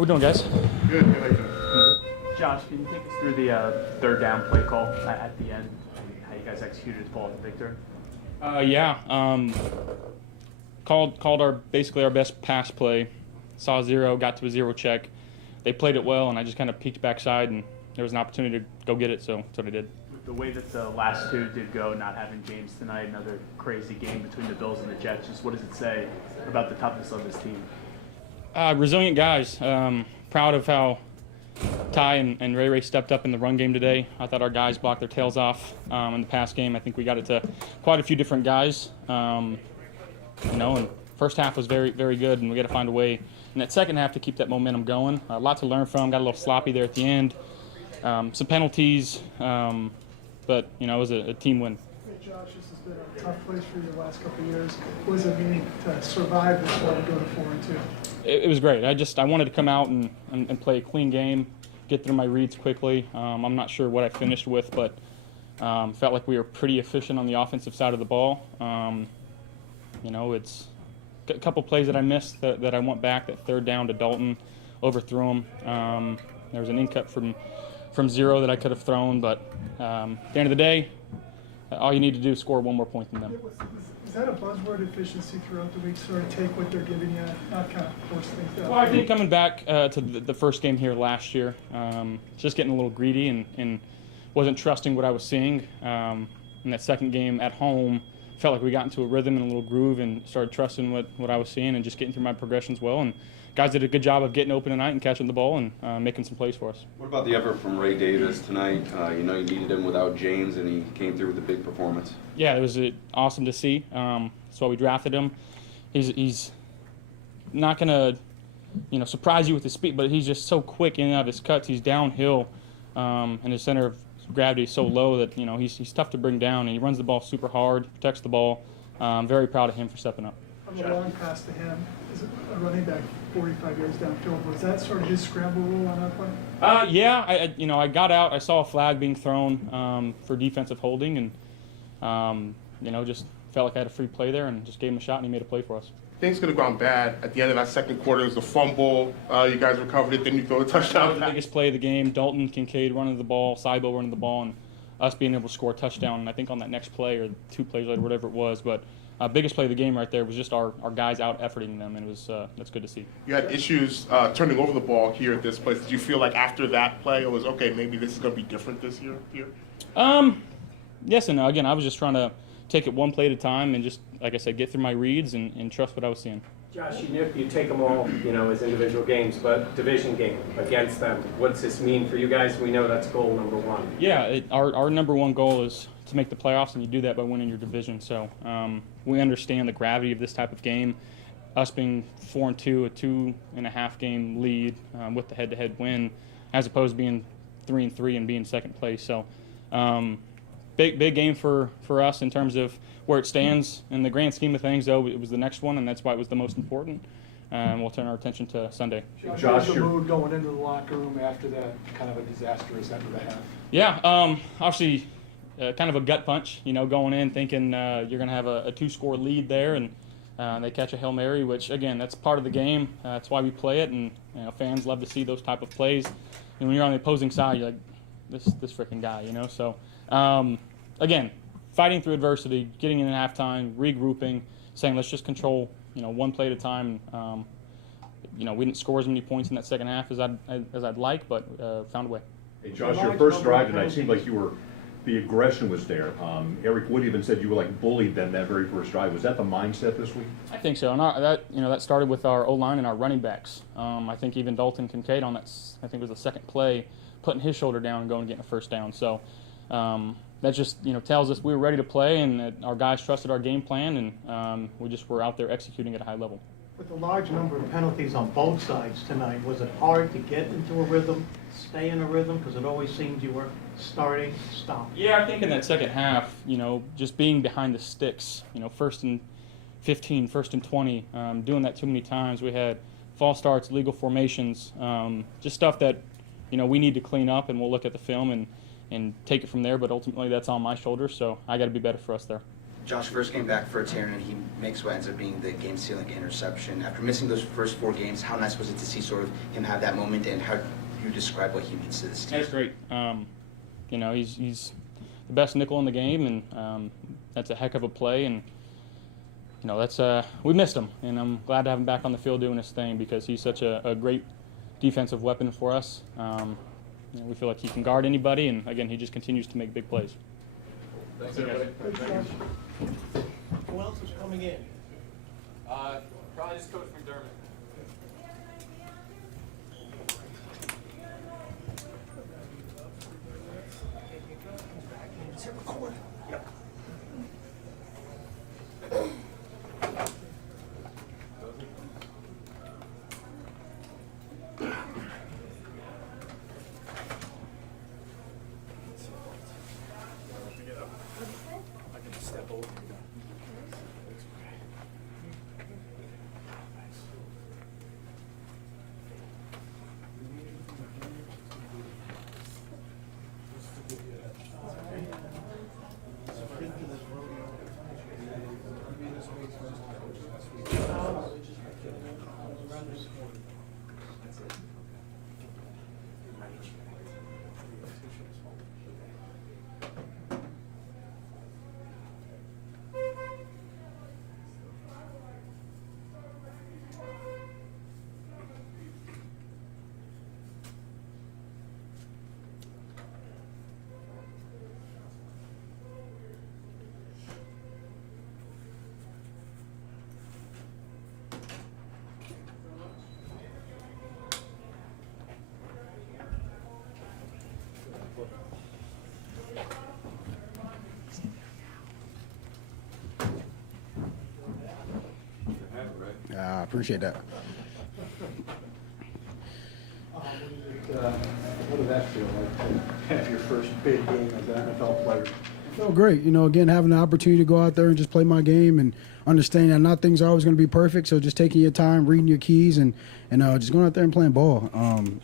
How we doing, guys? Good. How you doing? Josh, can you take us through the third down play call at the end, and how you guys executed the ball to victory? Called basically our best pass play. Saw zero, got to a zero check. They played it well, and I just kind of peeked backside, and there was an opportunity to go get it, so that's what I did. With the way that the last two did go, not having James tonight, another crazy game between the Bills and the Jets, just what does it say about the toughness of this team? Resilient guys. Proud of how Ty and Ray stepped up in the run game today. I thought our guys blocked their tails off in the pass game. I think we got it to quite a few different guys. And first half was very, very good, and we got to find a way in that second half to keep that momentum going. A lot to learn from. Got a little sloppy there at the end. Some penalties, but it was a team win. Hey Josh, this has been a tough place for you the last couple of years. What does it mean to survive this one and go to 4-2? It was great. I wanted to come out and play a clean game, get through my reads quickly. I'm not sure what I finished with, but felt like we were pretty efficient on the offensive side of the ball. It's a couple plays that I missed that I went back. That third down to Dalton, overthrew him. There was an in-cut from zero that I could have thrown, but at the end of the day, all you need to do is score one more point than them. Is that a buzzword, efficiency, throughout the week? Sort of take what they're giving you, not kind of force things down? Well, I think coming back to the first game here last year, just getting a little greedy and wasn't trusting what I was seeing. In that second game at home, felt like we got into a rhythm and a little groove and started trusting what I was seeing and just getting through my progressions well. And guys did a good job of getting open tonight and catching the ball and making some plays for us. What about the effort from Ray Davis tonight? You needed him without James, and he came through with a big performance. Yeah, it was awesome to see. That's why we drafted him. He's not going to surprise you with his speed, but he's just so quick in and out of his cuts. He's downhill, and his center of gravity is so low that he's tough to bring down, and he runs the ball super hard, protects the ball. Very proud of him for stepping up. On the long pass to him, is it a running back 45 yards downfield? Was that sort of his scramble rule on that play? Yeah, I got out. I saw a flag being thrown for defensive holding, and just felt like I had a free play there, and just gave him a shot, and he made a play for us. Things could have gone bad at the end of that second quarter. It was a fumble. You guys recovered it. Then you throw a touchdown. The biggest play of the game. Dalton Kincaid running the ball, Saibo running the ball, and us being able to score a touchdown. And I think on that next play or 2 plays later, whatever it was, but. Biggest play of the game right there was just our guys out efforting them, and it was that's good to see. You had issues turning over the ball here at this place. Did you feel like after that play it was okay? Maybe this is going to be different this year. Here. Yes and no. Again, I was just trying to take it one play at a time and just, like I said, get through my reads and trust what I was seeing. Josh, you take them all, as individual games, but division game against them. What's this mean for you guys? We know that's goal number one. Yeah, our number one goal is to make the playoffs, and you do that by winning your division. So we understand the gravity of this type of game. Us being 4-2, a 2.5 game lead with the head-to-head win, as opposed to being 3-3 and being second place. So big game for us in terms of where it stands in the grand scheme of things. Though it was the next one, and that's why it was the most important. We'll turn our attention to Sunday. Josh, the mood going into the locker room after that kind of a disastrous end of the half? Yeah, obviously. Kind of a gut punch, going in thinking you're going to have a 2-score lead there, and they catch a Hail Mary, which, again, that's part of the game. That's why we play it, and fans love to see those type of plays. And when you're on the opposing side, you're like, this freaking guy, So, again, fighting through adversity, getting in at halftime, regrouping, saying let's just control, one play at a time. We didn't score as many points in that second half as I'd like, but found a way. Hey, Josh, your first drive tonight seemed like the aggression was there. Eric Wood even said you were like bullied then that very first drive. Was that the mindset this week? I think so. And that started with our O-line and our running backs. I think even Dalton Kincaid on that, I think it was the second play, putting his shoulder down and going and getting a first down. So that just tells us we were ready to play and that our guys trusted our game plan, and we just were out there executing at a high level. With the large number of penalties on both sides tonight, was it hard to get into a rhythm, stay in a rhythm? Because it always seemed you were starting, stopping. Yeah, I think in that second half, just being behind the sticks, 1st and 15, 1st and 20, doing that too many times. We had false starts, legal formations, just stuff that, we need to clean up, and we'll look at the film and take it from there. But ultimately, that's on my shoulders, so I got to be better for us there. Josh first came back for a tear, and he makes what ends up being the game-sealing interception. After missing those first 4 games, how nice was it to see sort of him have that moment, and how you describe what he means to this team? That's great. You know, he's the best nickel in the game, and that's a heck of a play. And you know, that's we missed him, and I'm glad to have him back on the field doing his thing because he's such a great defensive weapon for us. You know, we feel like he can guard anybody, and again, he just continues to make big plays. Thanks, everybody. Who else is coming in? Probably just Coach McDermott. I appreciate that. What does that feel like to have your first big game as an NFL player? Felt great. You know, again, having the opportunity to go out there and just play my game and understanding that not things are always going to be perfect. So just taking your time, reading your keys, and just going out there and playing ball.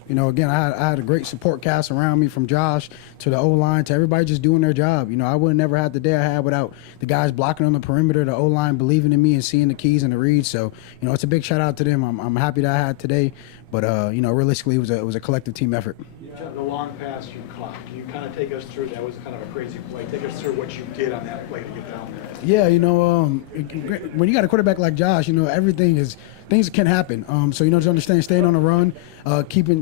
You know, again, I had a great support cast around me from Josh to the O-line to everybody just doing their job. You know, I would have never had the day I had without the guys blocking on the perimeter, the O-line believing in me and seeing the keys and the reads. So, you know, it's a big shout out to them. I'm happy that I had today. But, you know, realistically, it was a collective team effort. The long pass you caught, can you kind of take us through, that was kind of a crazy play, take us through what you did on that play to get down there? Yeah, you know, when you got a quarterback like Josh, you know, things can happen. So, you know, just understand staying on the run,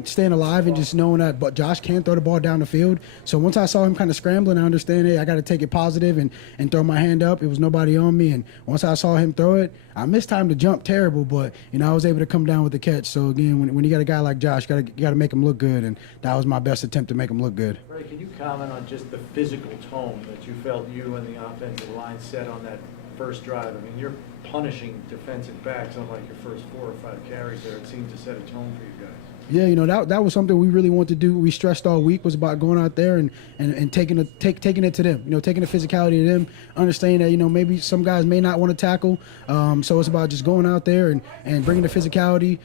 staying alive, and just knowing that but Josh can throw the ball down the field. So once I saw him kind of scrambling, I understand, hey, I got to take it positive and throw my hand up. It was nobody on me. And once I saw him throw it, I missed time to jump terrible, but, you know, I was able to come down with the catch. So, again, when you got a guy like Josh, you got to make him look good, and that was my best attempt to make him look good. Ray, can you comment on just the physical tone that you felt you and the offensive line set on that first drive? I mean, you're punishing defensive backs on like your first 4 or 5 carries there. It seemed to set a tone for you guys. Yeah, you know, that was something we really wanted to do. We stressed all week was about going out there and taking it to them, you know, taking the physicality to them, understanding that, you know, maybe some guys may not want to tackle. So it's about just going out there and bringing the physicality,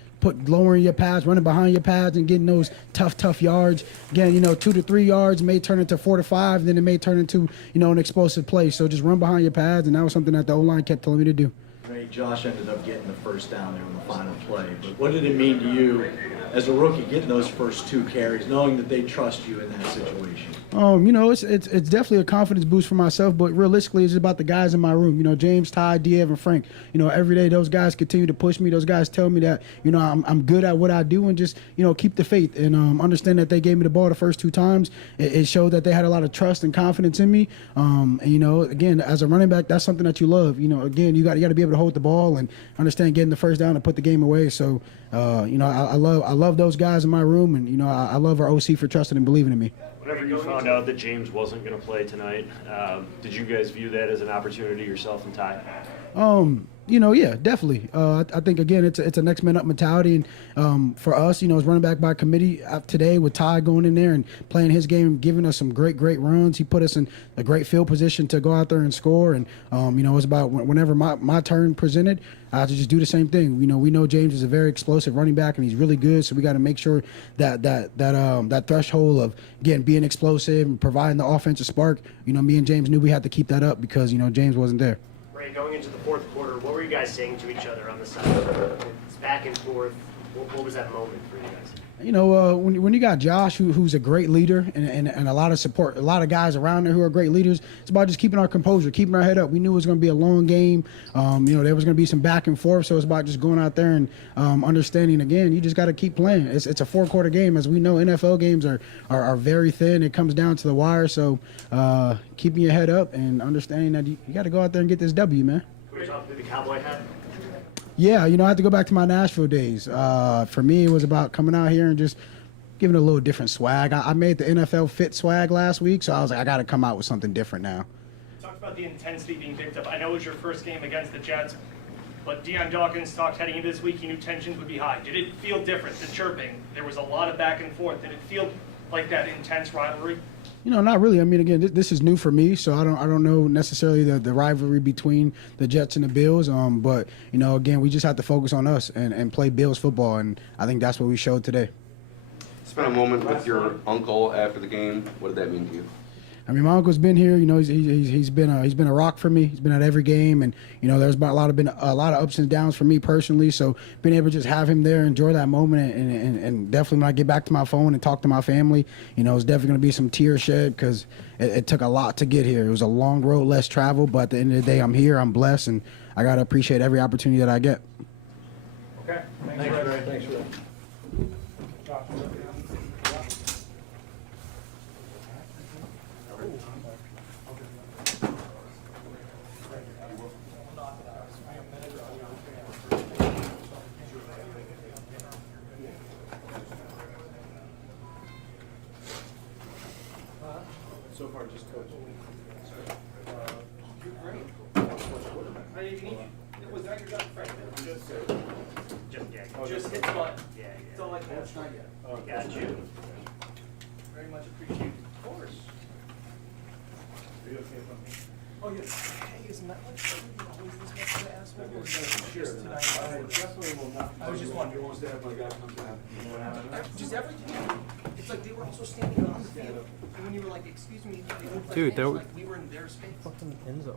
lowering your pads, running behind your pads, and getting those tough yards. Again, you know, 2 to 3 yards may turn into 4 to 5, then it may turn into, you know, an explosive play. So just run behind your pads, and that was something that the O-line kept telling me to do. Right, Josh ended up getting the first down there in the final play, but what did it mean to you as a rookie getting those first 2 carries, knowing that they trust you in that situation? You know, it's definitely a confidence boost for myself, but realistically, it's about the guys in my room. You know, James, Ty, Diev, and Frank. You know, every day those guys continue to push me. Those guys tell me that, you know, I'm good at what I do, and just, you know, keep the faith and understand that they gave me the ball the first 2 times. It showed that they had a lot of trust and confidence in me. And, you know, again, as a running back, that's something that you love. You know, again, you got to be able to hold the ball and understand getting the first down and put the game away. So, you know, I love those guys in my room, and, you know, I love our OC for trusting and believing in me. Whenever you found out that James wasn't going to play tonight, did you guys view that as an opportunity, yourself and Ty? Yeah, definitely. I think again, it's a next man up mentality, and for us, as running back by committee today with Ty going in there and playing his game, giving us some great runs. He put us in a great field position to go out there and score, and it's about whenever my turn presented, I have to just do the same thing. We know James is a very explosive running back, and he's really good. So we got to make sure that threshold of again being explosive and providing the offensive spark. Me and James knew we had to keep that up because James wasn't there. Ray, going into the fourth quarter, what were you guys saying to each other on the side? It's back and forth. What was that moment for you guys? When you got Josh, who's a great leader, and a lot of support, a lot of guys around there who are great leaders, it's about just keeping our composure, keeping our head up. We knew it was going to be a long game. There was going to be some back and forth, so it's about just going out there and understanding, again, you just got to keep playing. It's a 4-quarter game. As we know, NFL games are very thin. It comes down to the wire, so keeping your head up and understanding that you got to go out there and get this W, man. Were you talking to the Cowboy hat? Yeah, I had to go back to my Nashville days. For me, it was about coming out here and just giving it a little different swag. I made the NFL fit swag last week, so I was like, I got to come out with something different now. You talked about the intensity being picked up. I know it was your first game against the Jets, but Deion Dawkins talked heading into this week, he knew tensions would be high. Did it feel different, the chirping? There was a lot of back and forth. Did it feel like that intense rivalry? Not really. I mean, again, this is new for me, so I don't know necessarily the rivalry between the Jets and the Bills. But again, we just have to focus on us and play Bills football, and I think that's what we showed today. Spent a moment with your uncle after the game. What did that mean to you? I mean, my uncle's been here. He's been a rock for me. He's been at every game, and there's been a lot of ups and downs for me personally. So being able to just have him there, enjoy that moment, and definitely when I get back to my phone and talk to my family, it's definitely going to be some tears shed because it took a lot to get here. It was a long road, less travel, but at the end of the day, I'm here. I'm blessed, and I got to appreciate every opportunity that I get. Okay. Thanks, Ray. Thanks, Ray. So far, just coach. Was that your gut, Frank? Just hit the button. Yeah. That's all I can. Not yet. Got you. Very much appreciated. Of course. Are you okay with me? Oh, yeah. Hey, isn't that like always this much of an asshole? Sure. I definitely will not. I was just wondering. What was that when the guy comes out? Just everything. It's like they were also standing on the field. And when you were like, excuse me, dude, like we were in their space. Fucking end zone.